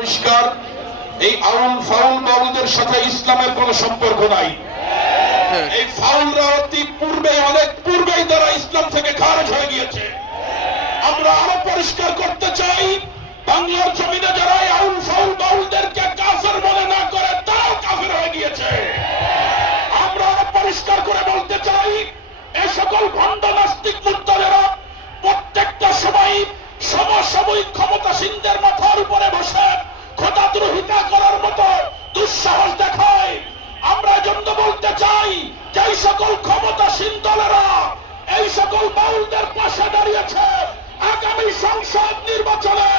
পরিষ্কার এই আউল ফাউল বাউলদের সাথে ইসলামের কোনো সম্পর্ক নাই। এই ফাউলরা অতি পূর্বে অনেক পূর্বেই তারা ইসলাম থেকে খারজ হয়ে গিয়েছে। আমরা আরও পরিষ্কার করতে চাই বাংলার জমিনে যারা আউল ফাউল বাউলদেরকে কাফের মনে না করে তারাও কাফের হয়ে গিয়েছে। আমরা আরও পরিষ্কার করে বলতে চাই এ সকল ভণ্ড নাস্তিক মুদ্রারা খোদাদ্রোহিতা করার মতো দুঃসাহস দেখায়। আমরা জন্য বলতে চাই যে সকল ক্ষমতাসীন দলেরা, এই সকল বাউলদের পাশে দাঁড়িয়েছে। আগামী সংসদ নির্বাচনে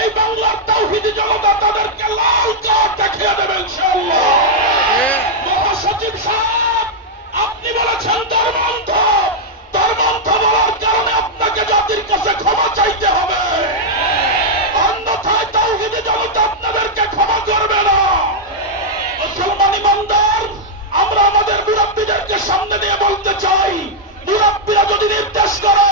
এই বাংলার তৌহিদি জনতা তাদেরকে লাল কার্ড দেখিয়ে দেবে মহাসচিব সাহেব, আপনি বলেছেন ধর্মান্ধ। ধর্মান্ধ বলার কারণে আপনাকে জাতির কাছে ক্ষমা চাইতে হবে। ইমানদার আমরা আমাদের মুরব্বীদেরকে সামনে নিয়ে বলতে চাই মুরব্বীরা যদি নির্দেশ করে